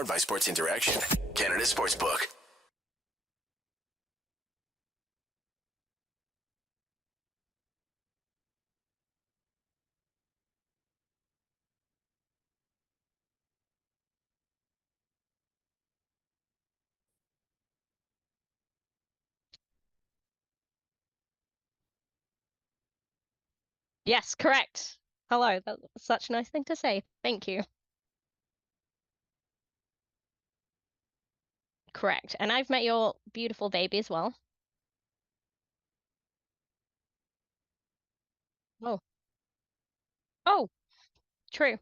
Powered by Sports Interaction, Canada Sportsbook. Yes, correct. Hello, that's such a nice thing to say. Thank you. Correct. And I've met your beautiful baby as well. Oh, oh, true.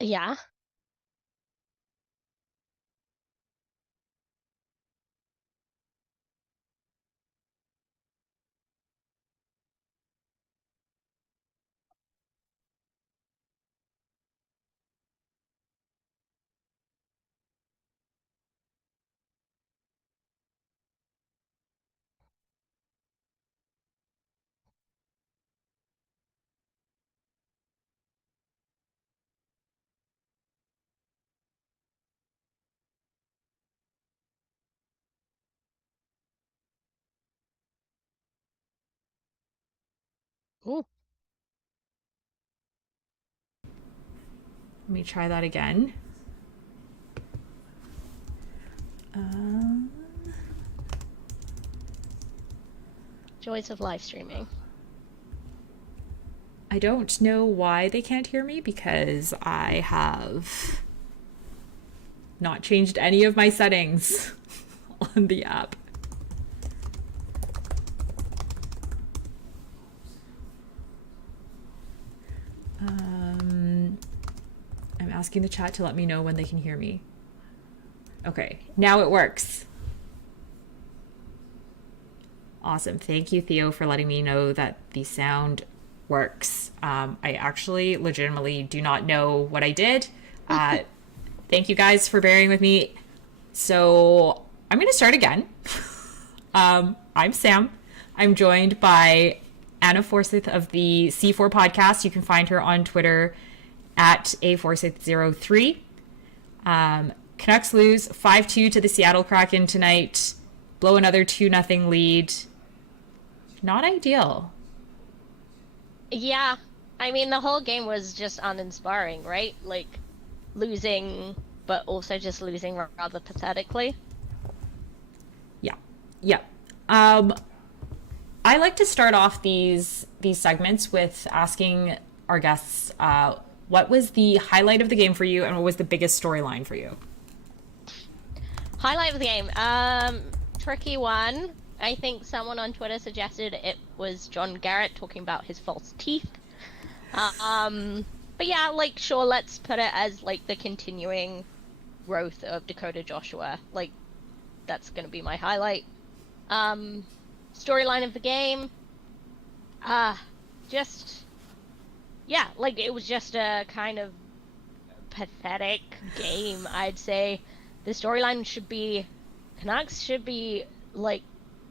Yeah. Ooh. Let me try that again. Joys of live streaming. I don't know why they can't hear me because I have not changed any of my settings on the app. I'm asking the chat to let me know when they can hear me. Okay, now it works. Awesome. Thank you, Theo, for letting me know that the sound works. I actually legitimately do not know what I did. Thank you guys for bearing with me. So I'm going to start again. I'm Sam. I'm joined by Anna Forsyth of the C4 podcast. You can find her on Twitter at aforsyth03. Canucks lose 5-2 to the Seattle Kraken tonight. Blow another 2-0 lead. Not ideal. Yeah. I mean, the whole game was just uninspiring, right? Like, losing, but also just losing rather pathetically. Yeah. I like to start off these segments with asking our guests what was the highlight of the game for you and what was the biggest storyline for you? Highlight of the game. Tricky one. I think someone on Twitter suggested it was John Garrett talking about his false teeth. But yeah, like, sure, let's put it as, like, the continuing growth of Dakota Joshua. Like, that's gonna be my highlight. Storyline of the game. Just, yeah, like, it was just a kind of pathetic game, I'd say. The storyline should be, Canucks should be, like,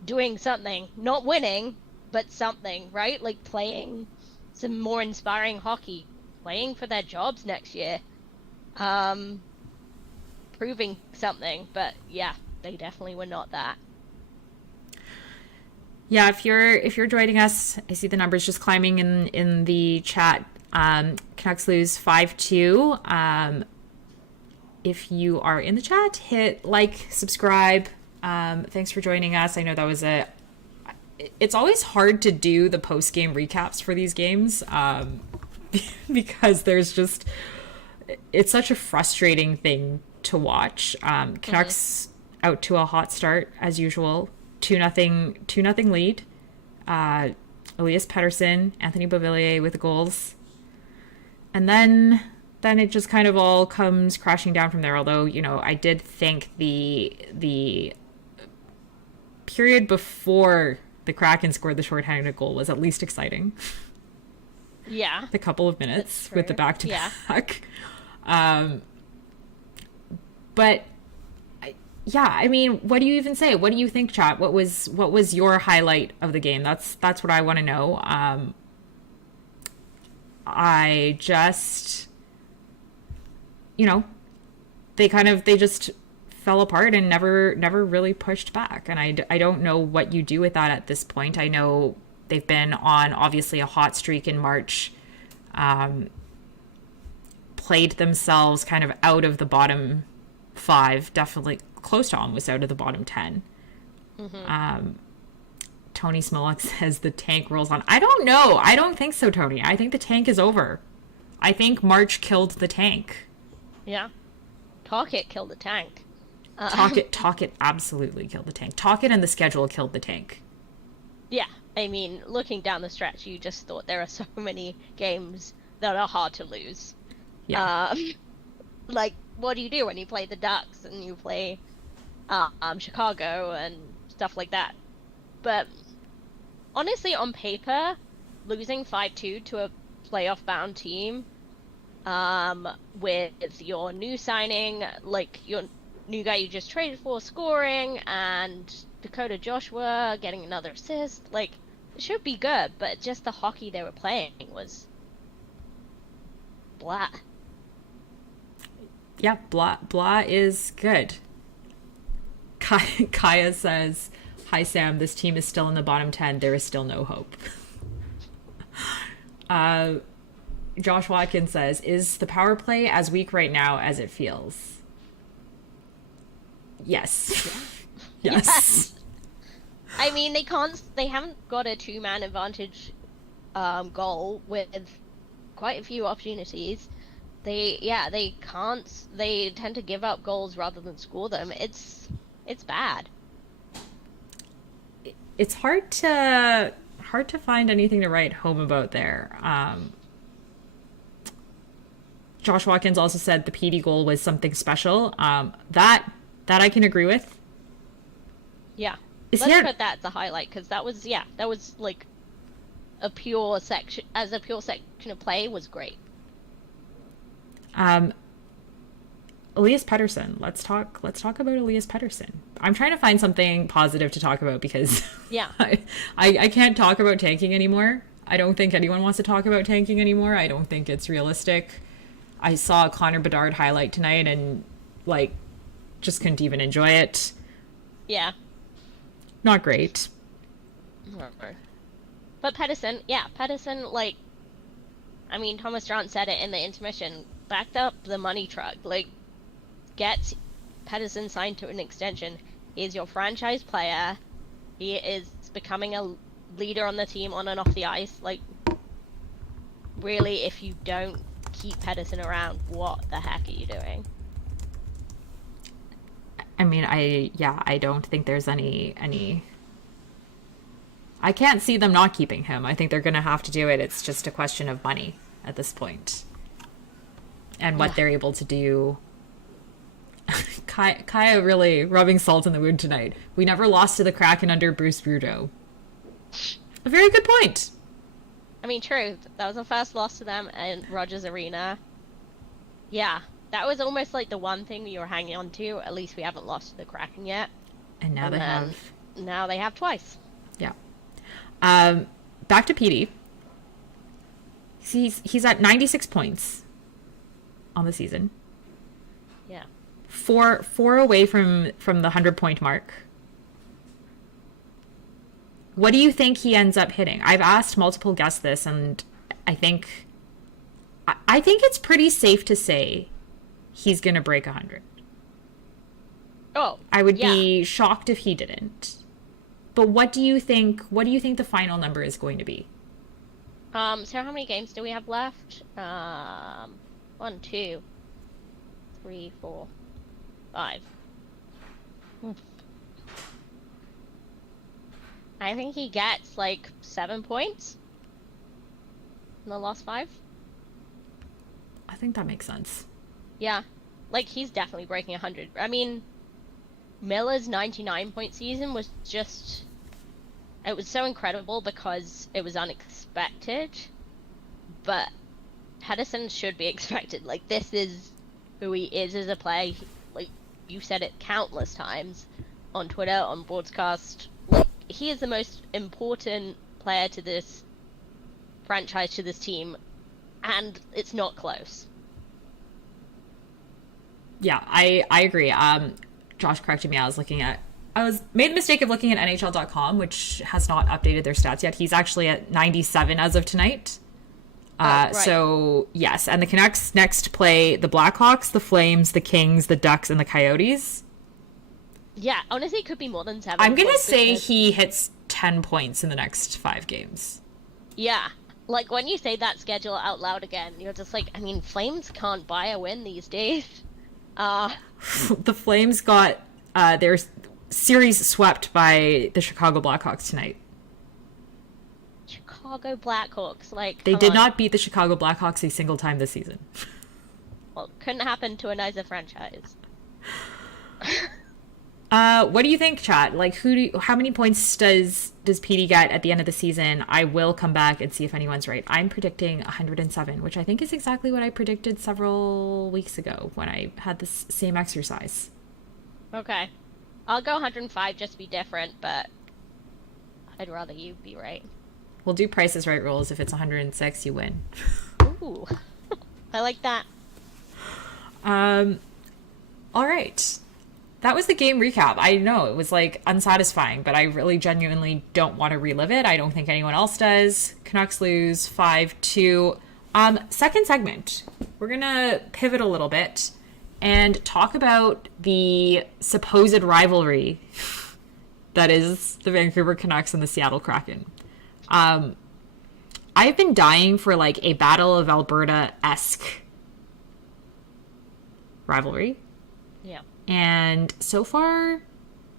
doing something. Not winning, but something, right? Like, playing some more inspiring hockey. Playing for their jobs next year. Proving something. But, yeah, they definitely were not that. Yeah, if you're joining us, I see the numbers just climbing in the chat. Canucks lose 5-2. If you are in the chat, hit like, subscribe. Thanks for joining us. I know that was it's always hard to do the post-game recaps for these games because it's such a frustrating thing to watch. Canucks out to a hot start as usual. 2-0 lead. Elias Pettersson, Anthony Beauvillier with the goals. And then it just kind of all comes crashing down from there. Although, I did think the period before the Kraken scored the shorthanded goal was at least exciting. Yeah. The couple of minutes with the back-to-back. Yeah. But yeah, I mean, what do you even say? What do you think, chat? What was your highlight of the game? That's what I want to know. I just, they just fell apart and never really pushed back. And I don't know what you do with that at this point. I know they've been on obviously a hot streak in March, played themselves kind of out of the bottom 5, definitely close to almost out of the bottom 10. Tony Smolak says the tank rolls on. I don't know. I don't think so, Tony. I think the tank is over. I think March killed the tank. Yeah. Talkit killed the tank. Talkit absolutely killed the tank. Talkit and the schedule killed the tank. Yeah. I mean, looking down the stretch, you just thought there are so many games that are hard to lose. Yeah. Like, what do you do when you play the Ducks and you play Chicago and stuff like that? But honestly, on paper, losing 5-2 to a playoff-bound team, with your new signing, like your new guy you just traded for scoring, and Dakota Joshua getting another assist, like, it should be good, but just the hockey they were playing was blah. Yeah, blah is good. Kaya says, "Hi Sam, this team is still in the bottom 10. There is still no hope." Josh Watkins says, "Is the power play as weak right now as it feels?" Yes. Yeah. Yes. I mean, they haven't got a 2-man advantage goal with quite a few opportunities. They tend to give up goals rather than score them. It's bad. It's hard to find anything to write home about there. Josh Watkins also said the PD goal was something special. That I can agree with. Yeah. Let's put that as a highlight, because that was like a pure section of play was great. Elias Pettersson. Let's talk about Elias Pettersson. I'm trying to find something positive to talk about because yeah, I can't talk about tanking anymore. I don't think anyone wants to talk about tanking anymore. I don't think it's realistic. I saw a Connor Bedard highlight tonight and just couldn't even enjoy it. Yeah. Not great. But Pettersson, I mean, Thomas Drance said it in the intermission, backed up the money truck, get Pettersson signed to an extension. He's your franchise player. He is becoming a leader on the team on and off the ice. Really, if you don't keep Pettersson around, what the heck are you doing? I mean, I don't think there's any I can't see them not keeping him. I think they're going to have to do it. It's just a question of money at this point. And what they're able to do. Kaya really rubbing salt in the wound tonight. We never lost to the Kraken under Bruce Boudreau. A very good point. I mean, true. That was the first loss to them in Rogers Arena. Yeah, that was almost like the one thing you were hanging on to. At least we haven't lost to the Kraken yet. And now Now they have twice. Yeah. Back to PD. He's at 96 points on the season. Yeah. Four away from the 100-point mark. What do you think he ends up hitting? I've asked multiple guests this, and I think it's pretty safe to say he's going to break 100. Oh, I would be shocked if he didn't. But what do you think the final number is going to be? So how many games do we have left? 1, 2, 3, 4, 5. I think he gets 7 points in the last 5. I think that makes sense. Yeah. Like, he's definitely breaking 100. I mean, Miller's 99-point season was just... It was so incredible because it was unexpected. But Hedison should be expected. Like, this is who he is as a player. Like, you said it countless times on Twitter, on broadcast. Like, he is the most important player to this franchise, to this team, and it's not close. Yeah, I agree. Josh corrected me. I made the mistake of looking at NHL.com, which has not updated their stats yet. He's actually at 97 as of tonight. Right. So, yes. And the Canucks next play the Blackhawks, the Flames, the Kings, the Ducks, and the Coyotes. Yeah, honestly, it could be more than 7. I'm going to say he hits 10 points in the next 5 games. Yeah. Like, when you say that schedule out loud again, you're just like, I mean, Flames can't buy a win these days. The Flames got their series swept by the Chicago Blackhawks tonight. Chicago Blackhawks, like, they did not beat the Chicago Blackhawks a single time this season. Well, couldn't happen to a nicer franchise. What do you think, chat? Like, how many points does Petey get at the end of the season? I will come back and see if anyone's right. I'm predicting 107, which I think is exactly what I predicted several weeks ago when I had this same exercise. Okay. I'll go 105 just to be different, but I'd rather you be right. We'll do Price is Right rules. If it's 106, you win. Ooh. I like that. All right. That was the game recap. I know it was like unsatisfying, but I really genuinely don't want to relive it. I don't think anyone else does. Canucks lose 5-2. Second segment, we're going to pivot a little bit and talk about the supposed rivalry that is the Vancouver Canucks and the Seattle Kraken. I've been dying for like a Battle of Alberta-esque rivalry. Yeah. And so far,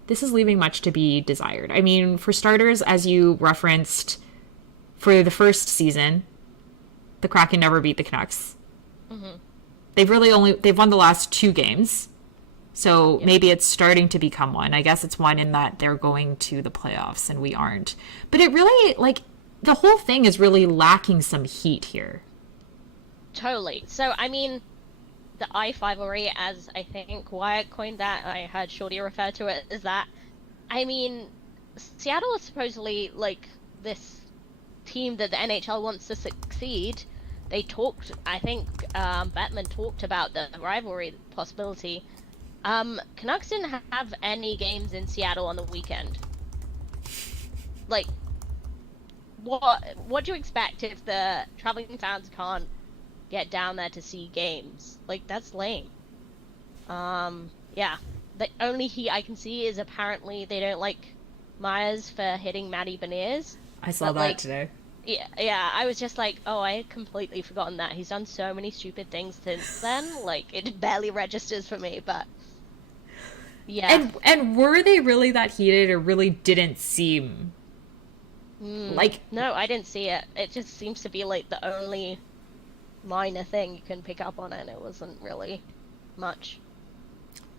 this is leaving much to be desired. I mean, for starters, as you referenced, for the first season, the Kraken never beat the Canucks. Mm-hmm. They've won the last 2 games. So maybe it's starting to become one. I guess it's one in that they're going to the playoffs and we aren't. But it really, like, the whole thing is really lacking some heat here. Totally. So, I mean, the rivalry, as I think Wyatt coined that, I heard Shorty refer to it as that. I mean, Seattle is supposedly, like, this team that the NHL wants to succeed. They talked, I think, Bettman talked about the rivalry possibility. Canucks didn't have any games in Seattle on the weekend. Like, what do you expect if the traveling fans can't get down there to see games? Like, that's lame. Yeah. The only heat I can see is apparently they don't like Myers for hitting Matty Beniers. I saw that today. Yeah, I was just like, oh, I had completely forgotten that. He's done so many stupid things since then. Like, it barely registers for me, but... Yeah. And were they really that heated, or really didn't seem like... No, I didn't see it. It just seems to be like the only minor thing you can pick up on it, and it wasn't really much.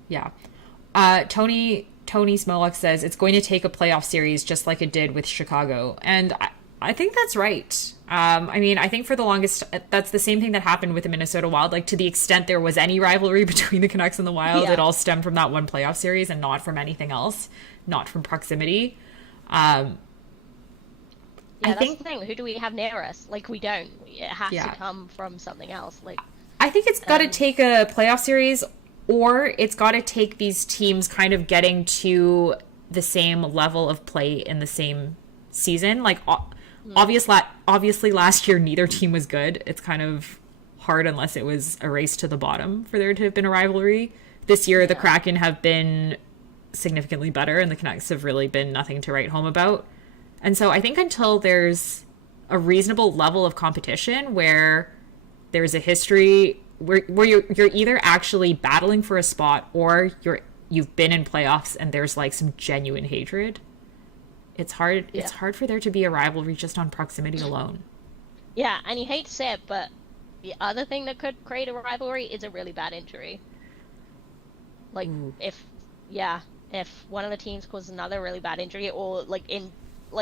Yeah. Tony Smolak says it's going to take a playoff series just like it did with Chicago. And I think that's right. I mean, I think for the longest, that's the same thing that happened with the Minnesota Wild. Like, to the extent there was any rivalry between the Canucks and the Wild, it all stemmed from that one playoff series and not from anything else, not from proximity. Yeah, that's the thing. Who do we have near us? Like, we don't. It has to come from something else. Like, I think it's got to take a playoff series, or it's got to take these teams kind of getting to the same level of play in the same season. Like, obviously last year neither team was good. It's kind of hard unless it was a race to the bottom for there to have been a rivalry. This year the Kraken have been significantly better and the Canucks have really been nothing to write home about. And so I think until there's a reasonable level of competition where there's a history where you're either actually battling for a spot or you've been in playoffs and there's like some genuine hatred, it's hard. It's hard for there to be a rivalry just on proximity alone. Yeah, and you hate to say it, but the other thing that could create a rivalry is a really bad injury. Like, if one of the teams causes another really bad injury, or like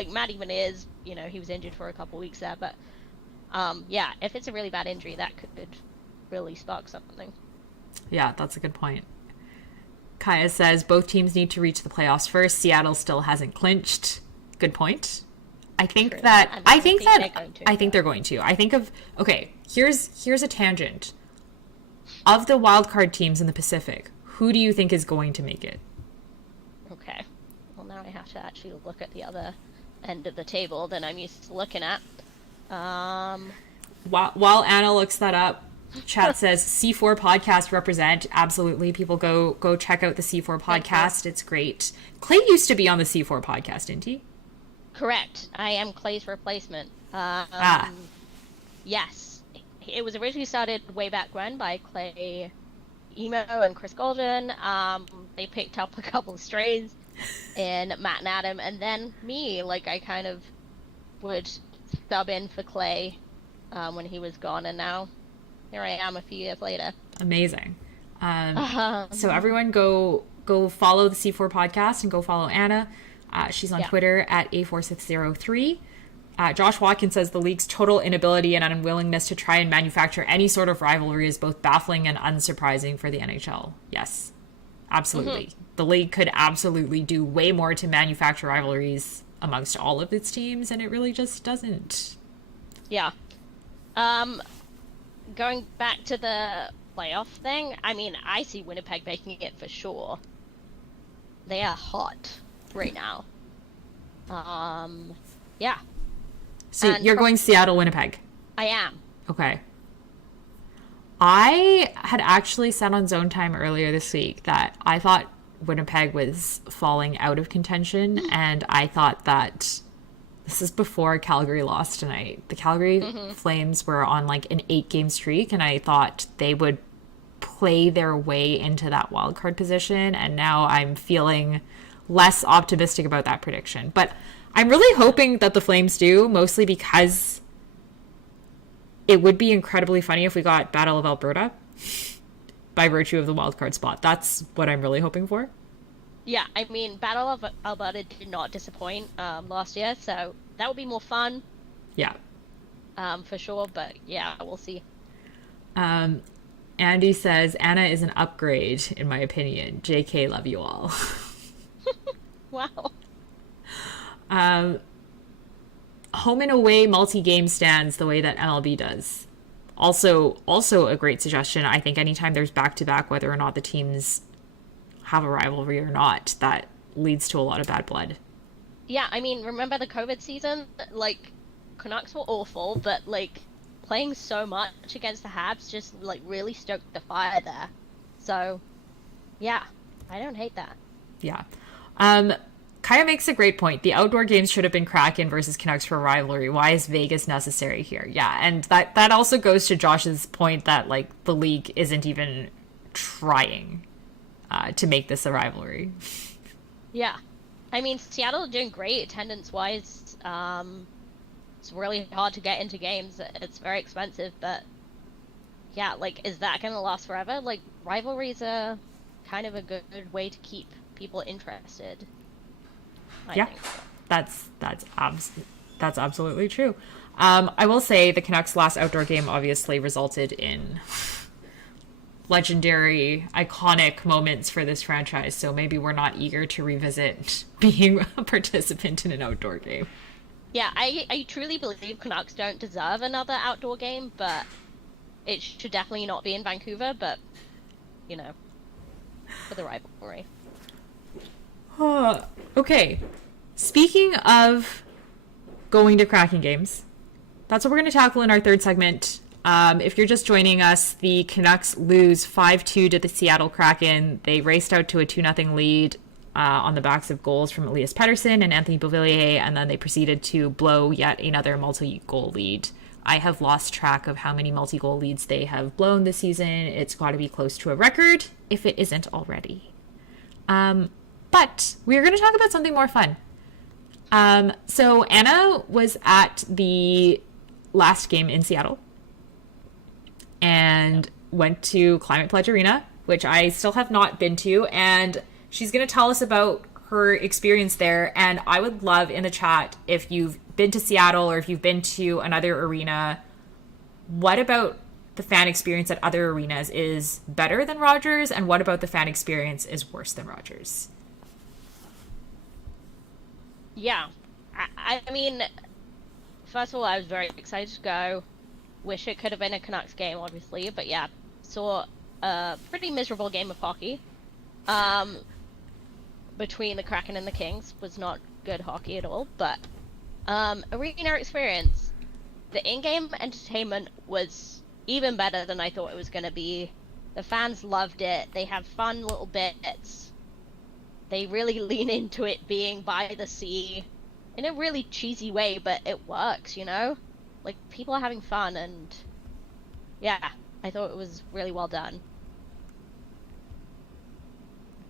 Matt even is, he was injured for a couple weeks there, but if it's a really bad injury, that could really spark something. Yeah, that's a good point. Kaya says both teams need to reach the playoffs first. Seattle still hasn't clinched. Good point. I think True. that I think they're going to. I think of here's a tangent. Of the wild card teams in the Pacific, who do you think is going to make it? Okay. Well, now I have to actually look at the other end of the table than I'm used to looking at. While Anna looks that up, chat says C4 podcast represent. Absolutely. People go check out the C4 podcast. It's great. Clay used to be on the C4 podcast, didn't he? Correct. I am Clay's replacement. Yes. It was originally started way back when by Clay, Emo, and Chris Golden. They picked up a couple of strays in Matt and Adam, and then me. Like, I kind of would sub in for Clay when he was gone, and now here I am a few years later. Amazing. So everyone go follow the C4 podcast and go follow Anna. She's on Twitter at A4603. Josh Watkins says the league's total inability and unwillingness to try and manufacture any sort of rivalry is both baffling and unsurprising for the NHL. Yes, absolutely. Mm-hmm. The league could absolutely do way more to manufacture rivalries amongst all of its teams, and it really just doesn't. Yeah. Going back to the playoff thing, I mean, I see Winnipeg making it for sure. They are hot right now. Yeah. So you're going Seattle, Winnipeg? I am. Okay. I had actually said on Zone Time earlier this week that I thought Winnipeg was falling out of contention, and I thought that this is before Calgary lost tonight. The Calgary Flames were on like an 8-game streak, and I thought they would play their way into that wild card position, and now I'm feeling less optimistic about that prediction. But I'm really hoping that the Flames do, mostly because it would be incredibly funny if we got Battle of Alberta by virtue of the wildcard spot. That's what I'm really hoping for. Yeah, I mean, Battle of Alberta did not disappoint last year, so that would be more fun. Yeah. For sure, but yeah, we'll see. Andy says, Anna is an upgrade, in my opinion. JK, love you all. Wow. Home and away multi-game stands the way that MLB does. Also a great suggestion. I think anytime there's back-to-back, whether or not the teams have a rivalry or not, that leads to a lot of bad blood. Yeah, I mean, remember the COVID season? Like, Canucks were awful, but, like, playing so much against the Habs just, like, really stoked the fire there. So, yeah, I don't hate that. Yeah. Kaya makes a great point. The outdoor games should have been Kraken versus Canucks for a rivalry. Why is Vegas necessary here? Yeah, and that also goes to Josh's point that, like, the league isn't even trying to make this a rivalry. Yeah. I mean, Seattle are doing great attendance-wise. It's really hard to get into games. It's very expensive, but yeah, like, is that going to last forever? Like, rivalries are kind of a good way to keep people interested. I think so. That's absolutely true. I will say the Canucks' last outdoor game obviously resulted in legendary, iconic moments for this franchise, so maybe we're not eager to revisit being a participant in an outdoor game. Yeah, I truly believe Canucks don't deserve another outdoor game, but it should definitely not be in Vancouver, but, you know, for the rivalry. Okay. Speaking of going to Kraken games, that's what we're going to tackle in our third segment. If you're just joining us, the Canucks lose 5-2 to the Seattle Kraken. They raced out to a 2-0 lead on the backs of goals from Elias Pettersson and Anthony Beauvillier, and then they proceeded to blow yet another multi-goal lead. I have lost track of how many multi-goal leads they have blown this season. It's got to be close to a record, if it isn't already. But we're going to talk about something more fun. So Anna was at the last game in Seattle. and went to Climate Pledge Arena, which I still have not been to. And she's going to tell us about her experience there. And I would love in the chat, if you've been to Seattle or if you've been to another arena, what about the fan experience at other arenas is better than Rogers, and what about the fan experience is worse than Rogers? Yeah. I mean, first of all, I was very excited to go. Wish it could have been a Canucks game, obviously, but yeah, saw a pretty miserable game of hockey. Between the Kraken and the Kings was not good hockey at all, but arena experience. The in-game entertainment was even better than I thought it was going to be. The fans loved it. They have fun little bits. They really lean into it being by the sea in a really cheesy way, but it works, you know? Like, people are having fun, and yeah, I thought it was really well done.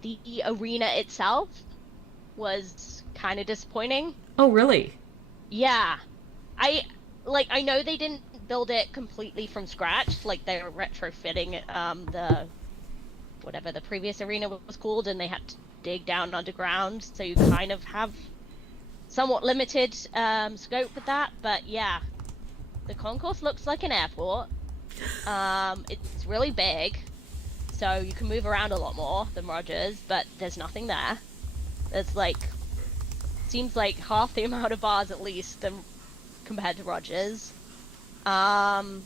The arena itself was kind of disappointing. Oh, really? Yeah. I know they didn't build it completely from scratch, like they were retrofitting whatever the previous arena was called, and they had to dig down underground, so you kind of have somewhat limited scope with that. But yeah, the concourse looks like an airport. It's really big, so you can move around a lot more than Rogers, but there's nothing there. There's seems like half the amount of bars at least than compared to Rogers. And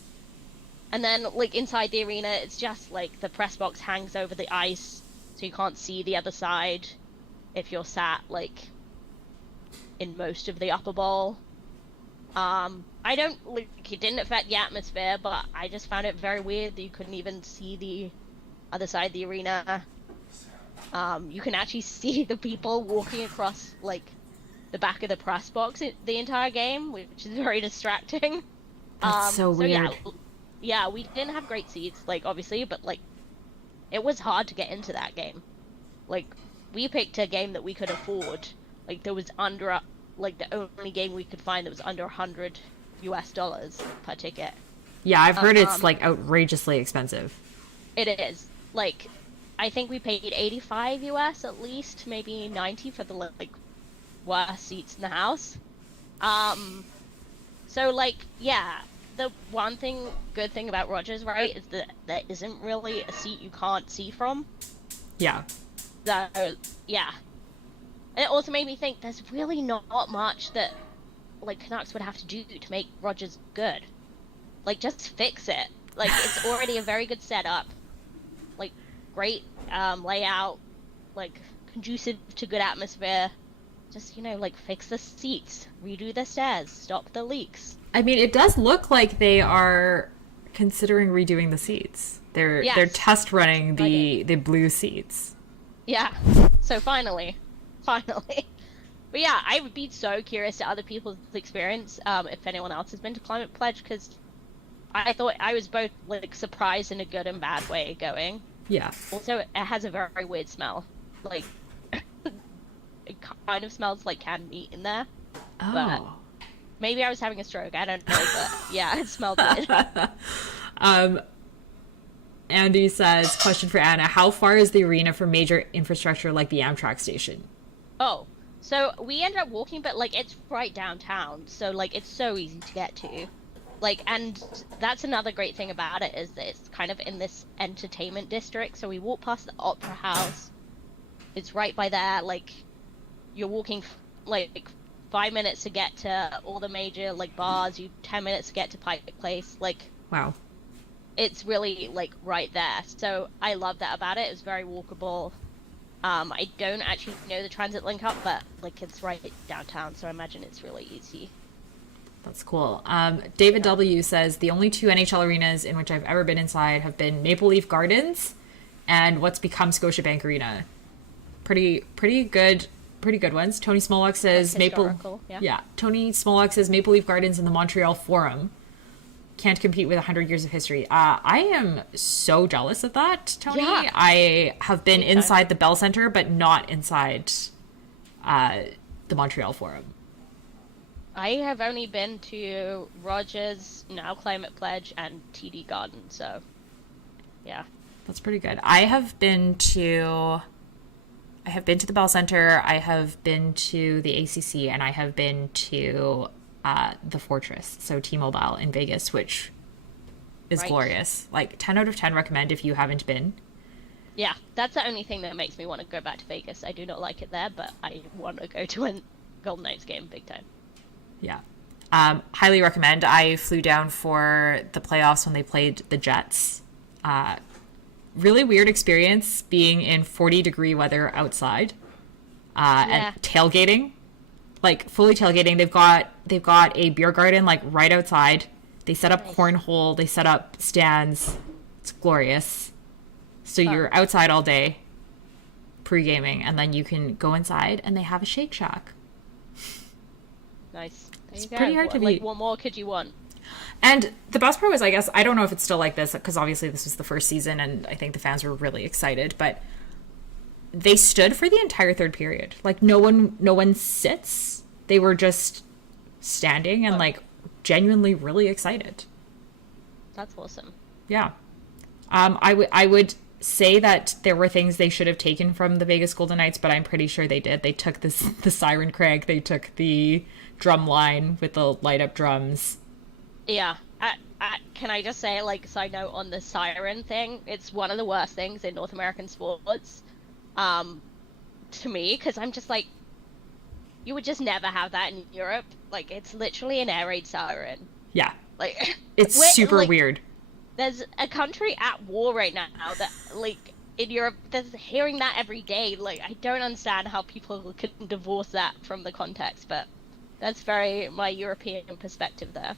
then inside the arena, it's just the press box hangs over the ice, so you can't see the other side if you're sat in most of the upper bowl. I don't it didn't affect the atmosphere, but I just found it very weird that you couldn't even see the other side of the arena. You can actually see the people walking across the back of the press box the entire game, which is very distracting. That's so weird. Yeah, we didn't have great seats, obviously, but it was hard to get into that game. We picked a game that we could afford. There was under the only game we could find that was under $100 per ticket. Yeah, I've heard it's outrageously expensive. It is. I think we paid $85 US at least, maybe $90 for the worst seats in the house. So yeah, the one good thing about Rogers, right, is that there isn't really a seat you can't see from. Yeah. So yeah. And it also made me think there's really not much that Canucks would have to do to make Rogers good. Just fix it. It's already a very good setup. Great layout, conducive to good atmosphere. Just, fix the seats, redo the stairs, stop the leaks. I mean, it does look like they are considering redoing the seats. They're test running the blue seats. Yeah. So finally. But yeah, I would be so curious to other people's experience, if anyone else has been to Climate Pledge, because I thought I was both surprised in a good and bad way going. Yeah. Also, it has a very weird smell. It kind of smells like canned meat in there. Oh. But maybe I was having a stroke. I don't know, but yeah, it smelled weird. Andy says, question for Anna, how far is the arena from major infrastructure like the Amtrak station? Oh, so we ended up walking, but it's right downtown, so it's so easy to get to. And that's another great thing about it, is that it's kind of in this entertainment district. So we walk past the Opera House. It's right by there. You're walking 5 minutes to get to all the major bars. 10 minutes to get to Pike Place. Wow. It's really right there. So I love that about it. It's very walkable. I don't actually know the transit link up, but it's right downtown, so I imagine it's really easy. That's cool. David W. says, the only two NHL arenas in which I've ever been inside have been Maple Leaf Gardens and what's become Scotiabank Arena. Pretty good ones. Tony Smolak says Tony Smolak says Maple Leaf Gardens and the Montreal Forum can't compete with 100 years of history. I am so jealous of that, Tony. Yeah. I have been inside the Bell Center, but not inside the Montreal Forum. I have only been to Rogers, now Climate Pledge, and TD Garden, so Yeah. That's pretty good. I have been to the Bell Center, I have been to the ACC, and I have been to the Fortress, so T-Mobile in Vegas, which is glorious. Like 10 out of 10 recommend if you haven't been. Yeah, that's the only thing that makes me want to go back to Vegas. I do not like it there, but I want to go to a Golden Knights game big time. Yeah. Highly recommend. I flew down for the playoffs when they played the Jets. Really weird experience being in 40-degree weather outside and tailgating, like fully tailgating. They've got a beer garden like right outside. They set up cornhole. They set up stands. It's glorious. So you're outside all day pre-gaming, and then you can go inside and they have a Shake Shack. Nice. There it's you go. Pretty hard to beat. What more could you want? And the best part was, I guess, I don't know if it's still like this, because obviously this was the first season and I think the fans were really excited, but they stood for the entire third period. Like no one sits. They were just standing and like genuinely really excited. That's awesome. Yeah. I would say that there were things they should have taken from the Vegas Golden Knights, but I'm pretty sure they did. They took the Siren Craig. They took the drum line with the light up drums. Yeah. Can I just say, like, side note on the siren thing, it's one of the worst things in North American sports, to me, because I'm just like, you would just never have that in Europe. Like, it's literally an air raid siren. Yeah. Like, it's super weird. There's a country at war right now that, like, in Europe, there's hearing that every day. Like, I don't understand how people can divorce that from the context, but that's very my European perspective there.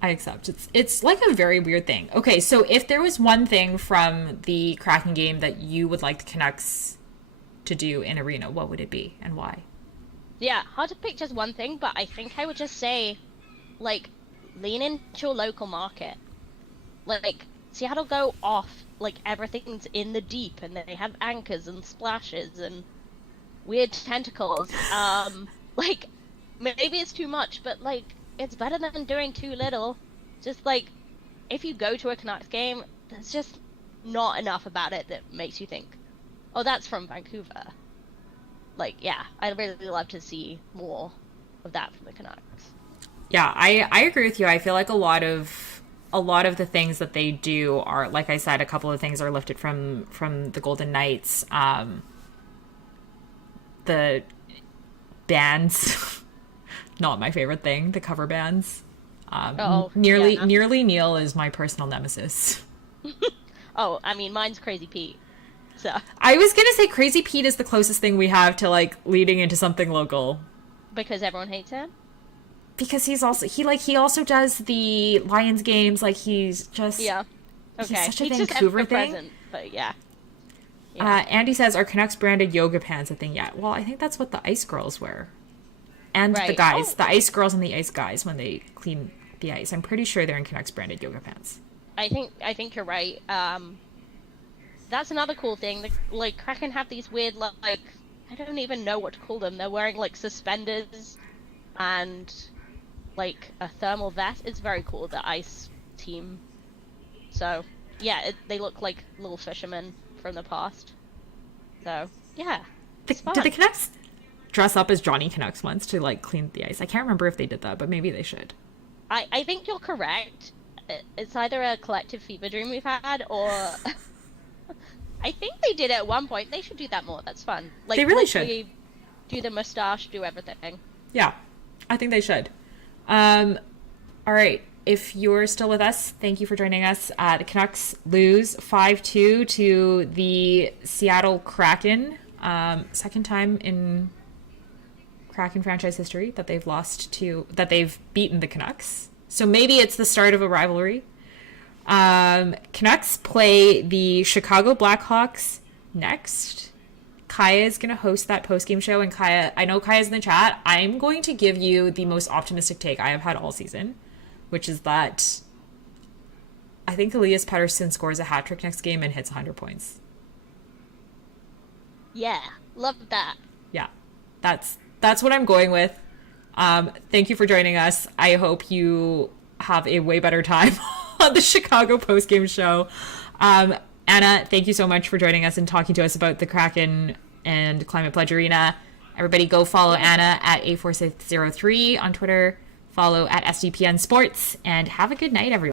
I accept. It's like a very weird thing. Okay, so if there was one thing from the Kraken game that you would like the Canucks to do in arena, what would it be and why? Yeah, hard to pick just one thing, but I think I would just say, like, lean into your local market. Like, Seattle go off, like, everything's in the deep, and they have anchors and splashes and weird tentacles. Like, maybe it's too much, but, like, it's better than doing too little. Just, like, if you go to a Canucks game, there's just not enough about it that makes you think, oh, that's from Vancouver. Like, yeah, I'd really love to see more of that from the Canucks. Yeah, I agree with you. I feel like a lot of the things that they do are, like I said, a couple of things are lifted from the Golden Knights. The bands, not my favorite thing. The cover bands. Nearly Neil is my personal nemesis. Oh, I mean, mine's Crazy Pete. So I was gonna say Crazy Pete is the closest thing we have to, like, leading into something local. Because everyone hates him? Because he also does the Lions games. Like, he's just okay. He's such a he's Vancouver just thing. Present, but yeah. Andy says, "Are Canucks branded yoga pants a thing yet?" Well, I think that's what the Ice Girls wear, and the guys, the Ice Girls and the Ice Guys, when they clean the ice. I'm pretty sure they're in Canucks branded yoga pants. I think you're right. That's another cool thing. Like, Kraken have these weird, like, I don't even know what to call them. They're wearing, like, suspenders and, like, a thermal vest. It's very cool, the ice team. So, yeah, they look like little fishermen from the past. So, yeah, it's fun. Did the Canucks dress up as Johnny Canucks once to, like, clean the ice? I can't remember if they did that, but maybe they should. I think you're correct. It's either a collective fever dream we've had, or I think they did it at one point. They should do that more. That's fun. Like, they really should. Do the mustache, do everything. Yeah, I think they should. All right. If you're still with us, thank you for joining us. The Canucks lose 5-2 to the Seattle Kraken. Second time in Kraken franchise history that they've beaten the Canucks. So maybe it's the start of a rivalry. Canucks play the Chicago Blackhawks next. Kaya is going to host that post-game show. And Kaya, I know Kaya's in the chat. I'm going to give you the most optimistic take I have had all season, which is that I think Elias Pettersson scores a hat trick next game and hits 100 points. Yeah, love that. Yeah, that's what I'm going with. Thank you for joining us. I hope you have a way better time on the Chicago post-game show. Anna, thank you so much for joining us and talking to us about the Kraken and Climate Pledge Arena. Everybody go follow Anna at A4603 on Twitter. Follow at SDPN Sports, and have a good night, everyone.